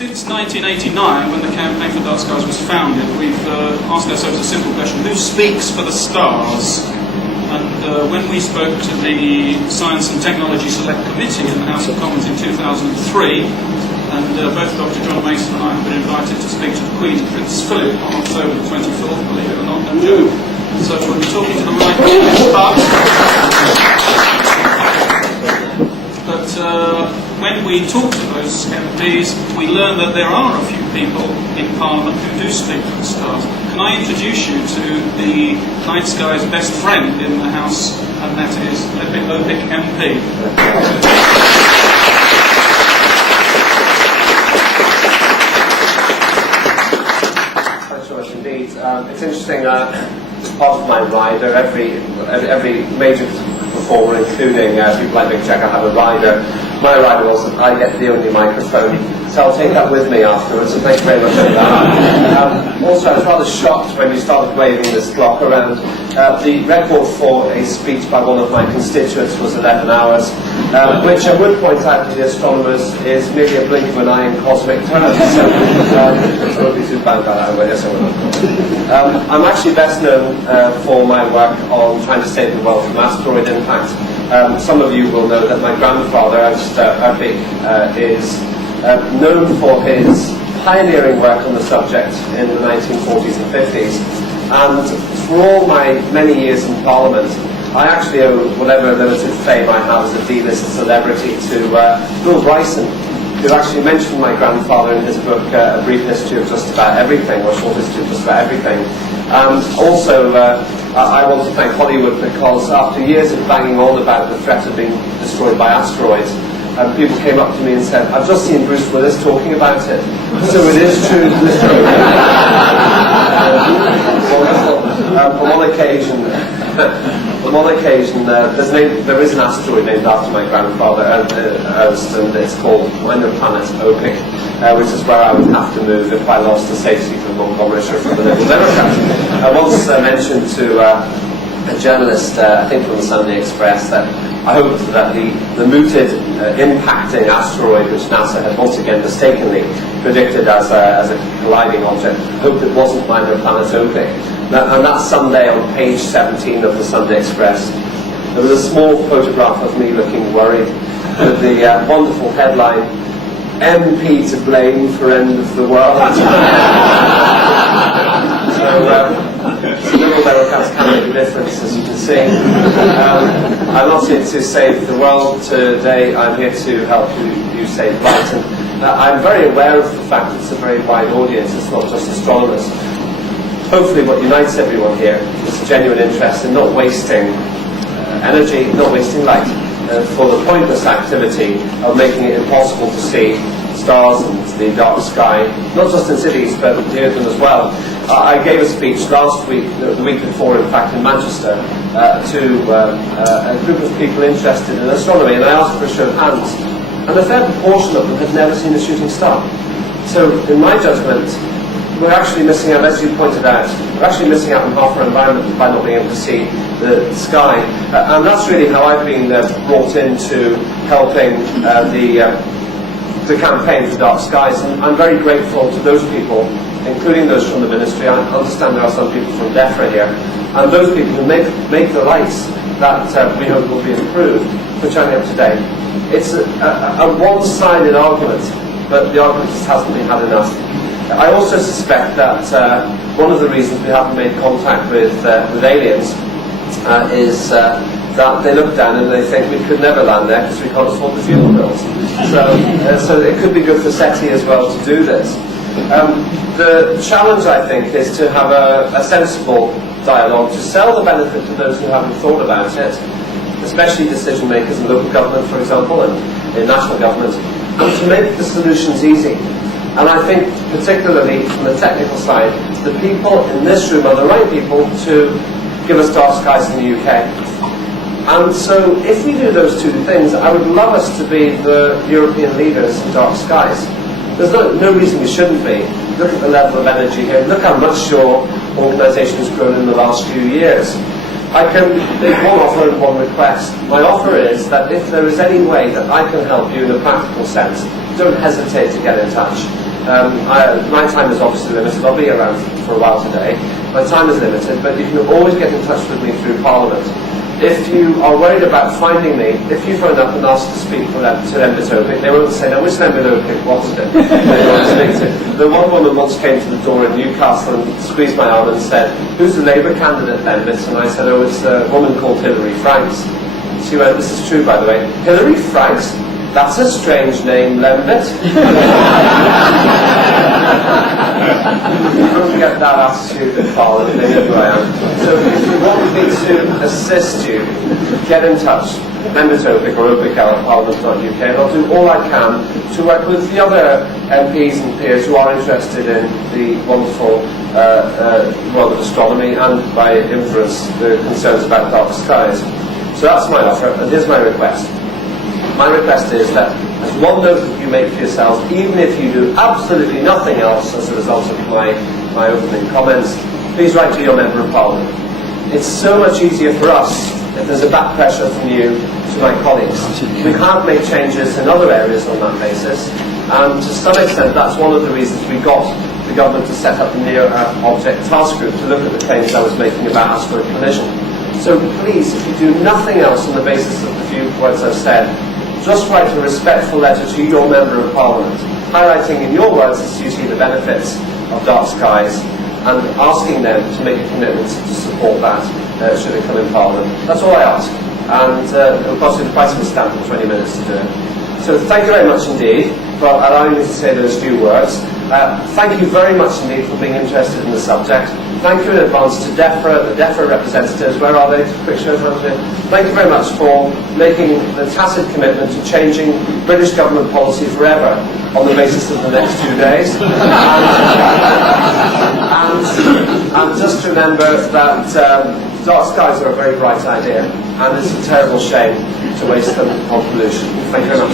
Since 1989, when the Campaign for Dark Skies was founded, we've asked ourselves a simple question: who speaks for the stars? And when we spoke to the Science and Technology Select Committee in the House of Commons in 2003, and both Dr. John Mason and I have been invited to speak to the Queen, Prince Philip, on October the 24th, believe it or not, and June. So we'll be talking to the right part. But when we talk to those MPs, we learn that there are a few people in Parliament who do speak for the stars. Can I introduce you to the night sky's best friend in the House, and that is LembitOpik MP. Thanks so much indeed. It's interesting, part of my rider, every major performer, including people like Mick Jagger, have a rider. My rider was that I get the only microphone, so I'll take that with me afterwards, so thank you very much for that. Also, I was rather shocked when you started waving this clock around. The record for a speech by one of my constituents was 11 hours, which I would point out to the astronomers is merely a blink of an eye in cosmic terms, so don't be too bad about that, I guess I will. I'm actually best known for my work on trying to save the world from asteroid impact. Some of you will know that my grandfather, Opik, is known for his pioneering work on the subject in the 1940s and 50s. And for all my many years in Parliament, I actually owe whatever limited fame I have as a D-list celebrity to Bill Bryson, who actually mentioned my grandfather in his book, A Brief History of Just About Everything, or Short History of Just About Everything. And also, I want to thank Hollywood, because after years of banging on about the threat of being destroyed by asteroids, people came up to me and said, "I've just seen Bruce Willis talking about it." So it is true. It's true. On one occasion, there is an asteroid named after my grandfather, Ernst, and it's called Minor Planet Opik, which is where I would have to move if I lost the safety from Montgomeryshire from the Liberal Democrats. I once mentioned to a journalist, I think from the Sunday Express, that I hoped that the mooted impacting asteroid, which NASA had once again mistakenly predicted as a colliding object, hoped it wasn't Minor Planet Opik. And that Sunday, on page 17 of the Sunday Express, there was a small photograph of me looking worried, with the wonderful headline, "MP to blame for end of the world." So Liberal Democrats can make a difference, as you can see. I'm not here to save the world today, I'm here to help you save Brighton. I'm very aware of the fact that it's a very wide audience, it's not just astronomers. Hopefully what unites everyone here is a genuine interest in not wasting energy, not wasting light, for the pointless activity of making it impossible to see stars and the dark sky, not just in cities, but near them as well. I gave a speech last week, the week before in fact, in Manchester, to a group of people interested in astronomy, and I asked for a show of hands, and a fair proportion of them had never seen a shooting star. So, in my judgment, we're actually missing out, as you pointed out, we're actually missing out on half our environment by not being able to see the sky. And that's really how I've been brought into helping the campaign for dark skies. And I'm very grateful to those people, including those from the ministry. I understand there are some people from DEFRA here, and those people who make the lights that we hope will be improved for turning up today. It's a one-sided argument, but the argument just hasn't been had enough. I also suspect that one of the reasons we haven't made contact with aliens is that they look down and they think we could never land there because we can't afford the fuel bills. So it could be good for SETI as well to do this. The challenge, I think, is to have a sensible dialogue, to sell the benefit to those who haven't thought about it, especially decision makers in local government, for example, and in national government, and to make the solutions easy. And I think, particularly from the technical side, the people in this room are the right people to give us dark skies in the UK. And so, if we do those two things, I would love us to be the European leaders in dark skies. There's no reason we shouldn't be. Look at the level of energy here. Look how much your organisation has grown in the last few years. I can make one offer and one request. My offer is that if there is any way that I can help you in a practical sense, don't hesitate to get in touch. My time is obviously limited. I'll be around for a while today. My time is limited, but you can always get in touch with me through Parliament. If you are worried about finding me, if you phone up and ask to speak to LembitOpik, they won't say, "No, which LembitOpik was it?" They won't speak to. The one woman once came to the door in Newcastle and squeezed my arm and said, "Who's the Labour candidate, Lembit?" And I said, "Oh, it's a woman called Hilary Franks." She went, "This is true, by the way. Hilary Franks? That's a strange name, Lembit." You don't get that attitude in Parliament, they know who I am. So if you want me to assist you, get in touch. LembitOpik or opik@parliament.uk, and I'll do all I can to work with the other MPs and peers who are interested in the wonderful world of astronomy and, by inference, the concerns about dark skies. So that's my offer, and here's my request. My request is that as one note that you make for yourselves, even if you do absolutely nothing else as a result of my opening comments, please write to your Member of Parliament. It's so much easier for us if there's a back pressure from you to my colleagues. We can't make changes in other areas on that basis, and to some extent that's one of the reasons we got the government to set up the Near Earth Object Task Group to look at the claims I was making about asteroid collision. So please, if you do nothing else on the basis of the few words I've said, just write a respectful letter to your Member of Parliament, highlighting in your words as you see the benefits of dark skies, and asking them to make a commitment to support that should it come in Parliament. That's all I ask. And it'll cost you the price of a stamp for 20 minutes to do it. So thank you very much indeed for allowing me to say those few words. Thank you very much indeed for being interested in the subject. Thank you in advance to DEFRA, the DEFRA representatives. Where are they? Quick show of hands here. Thank you very much for making the tacit commitment to changing British government policy forever on the basis of the next 2 days. And just remember that dark skies are a very bright idea, and it's a terrible shame to waste them on pollution. Thank you very much.